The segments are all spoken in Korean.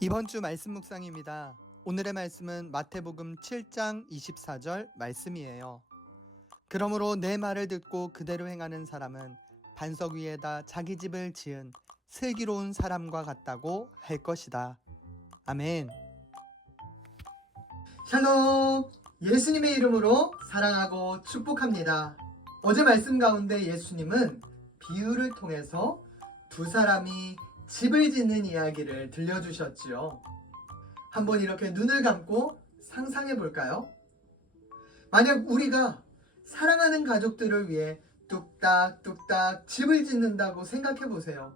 이번 주 말씀 묵상입니다. 오늘의 말씀은 마태복음 7장 24절 말씀이에요. 그러므로 내 말을 듣고 그대로 행하는 사람은 반석 위에다 자기 집을 지은 슬기로운 사람과 같다고 할 것이다. 아멘. 샬롬! 예수님의 이름으로 사랑하고 축복합니다. 어제 말씀 가운데 예수님은 비유를 통해서 두 사람이 집을 짓는 이야기를 들려주셨지요. 한번 이렇게 눈을 감고 상상해 볼까요? 만약 우리가 사랑하는 가족들을 위해 뚝딱뚝딱 집을 짓는다고 생각해 보세요.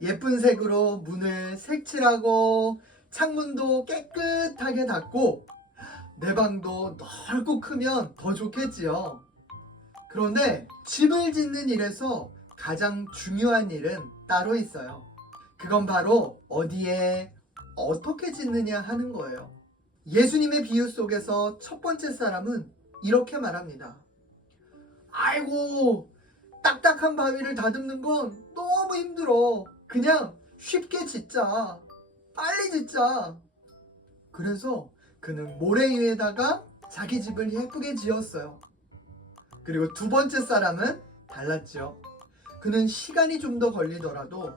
예쁜 색으로 문을 색칠하고 창문도 깨끗하게 닫고 내 방도 넓고 크면 더 좋겠지요. 그런데 집을 짓는 일에서 가장 중요한 일은 따로 있어요. 그건 바로 어디에 어떻게 짓느냐 하는 거예요. 예수님의 비유 속에서 첫 번째 사람은 이렇게 말합니다. 아이고, 딱딱한 바위를 다듬는 건 너무 힘들어. 그냥 쉽게 짓자. 빨리 짓자. 그래서 그는 모래 위에다가 자기 집을 예쁘게 지었어요. 그리고 두 번째 사람은 달랐죠. 그는 시간이 좀 더 걸리더라도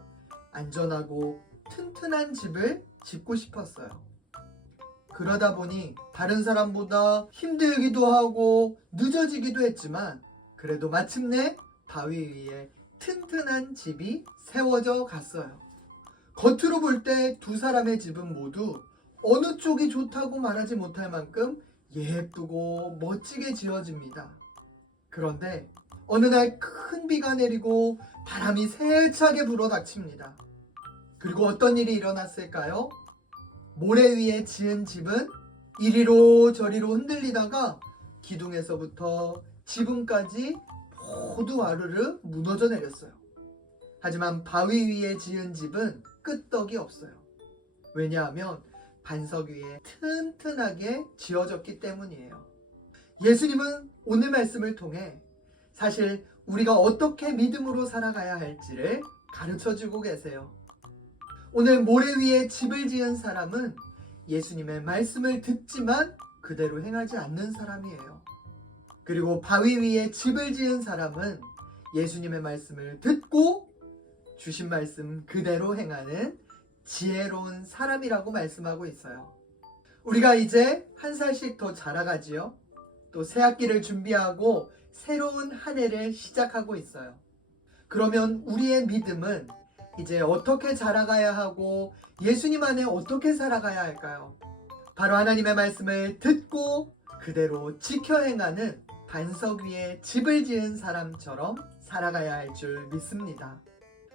안전하고 튼튼한 집을 짓고 싶었어요. 그러다 보니 다른 사람보다 힘들기도 하고 늦어지기도 했지만 그래도 마침내 바위 위에 튼튼한 집이 세워져 갔어요. 겉으로 볼 때 두 사람의 집은 모두 어느 쪽이 좋다고 말하지 못할 만큼 예쁘고 멋지게 지어집니다. 그런데 어느 날 큰 비가 내리고 바람이 세차게 불어닥칩니다. 그리고 어떤 일이 일어났을까요? 모래 위에 지은 집은 이리로 저리로 흔들리다가 기둥에서부터 지붕까지 모두 와르르 무너져 내렸어요. 하지만 바위 위에 지은 집은 끄떡이 없어요. 왜냐하면 반석 위에 튼튼하게 지어졌기 때문이에요. 예수님은 오늘 말씀을 통해 사실 우리가 어떻게 믿음으로 살아가야 할지를 가르쳐주고 계세요. 오늘 모래 위에 집을 지은 사람은 예수님의 말씀을 듣지만 그대로 행하지 않는 사람이에요. 그리고 바위 위에 집을 지은 사람은 예수님의 말씀을 듣고 주신 말씀 그대로 행하는 지혜로운 사람이라고 말씀하고 있어요. 우리가 이제 한 살씩 더 자라가지요. 또 새 학기를 준비하고 새로운 한 해를 시작하고 있어요. 그러면 우리의 믿음은 이제 어떻게 자라가야 하고 예수님 안에 어떻게 살아가야 할까요? 바로 하나님의 말씀을 듣고 그대로 지켜 행하는 반석 위에 집을 지은 사람처럼 살아가야 할 줄 믿습니다.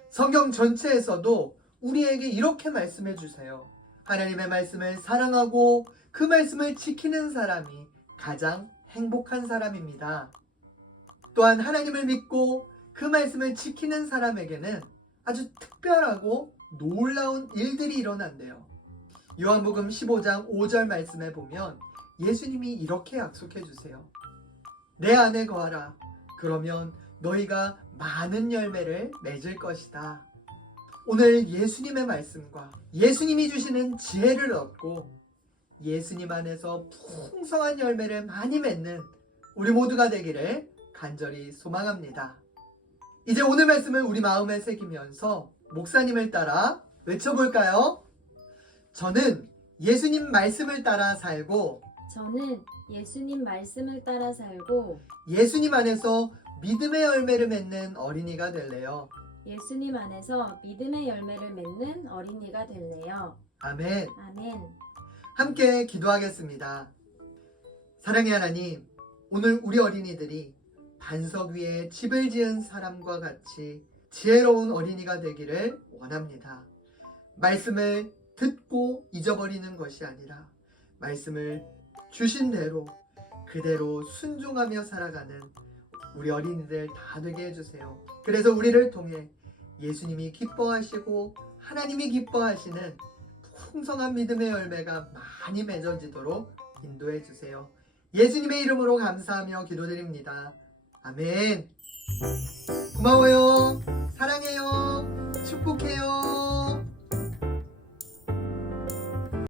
성경 전체에서도 우리에게 이렇게 말씀해 주세요. 하나님의 말씀을 사랑하고 그 말씀을 지키는 사람이 가장 행복한 사람입니다. 또한 하나님을 믿고 그 말씀을 지키는 사람에게는 아주 특별하고 놀라운 일들이 일어난대요. 요한복음 15장 5절 말씀에 보면 예수님이 이렇게 약속해 주세요. 내 안에 거하라. 그러면 너희가 많은 열매를 맺을 것이다. 오늘 예수님의 말씀과 예수님이 주시는 지혜를 얻고 예수님 안에서 풍성한 열매를 많이 맺는 우리 모두가 되기를 간절히 소망합니다. 이제 오늘 말씀을 우리 마음에 새기면서 목사님을 따라 외쳐볼까요? 저는 예수님 말씀을 따라 살고 저는 예수님 말씀을 따라 살고 예수님 안에서 믿음의 열매를 맺는 어린이가 될래요. 예수님 안에서 믿음의 열매를 맺는 어린이가 될래요. 아멘. 아멘. 함께 기도하겠습니다. 사랑의 하나님, 오늘 우리 어린이들이 반석 위에 집을 지은 사람과 같이 지혜로운 어린이가 되기를 원합니다. 말씀을 듣고 잊어버리는 것이 아니라 말씀을 주신 대로 그대로 순종하며 살아가는 우리 어린이들 다 되게 해주세요. 그래서 우리를 통해 예수님이 기뻐하시고 하나님이 기뻐하시는 풍성한 믿음의 열매가 많이 맺어지도록 인도해 주세요. 예수님의 이름으로 감사하며 기도드립니다. 아멘. 고마워요. 사랑해요. 축복해요.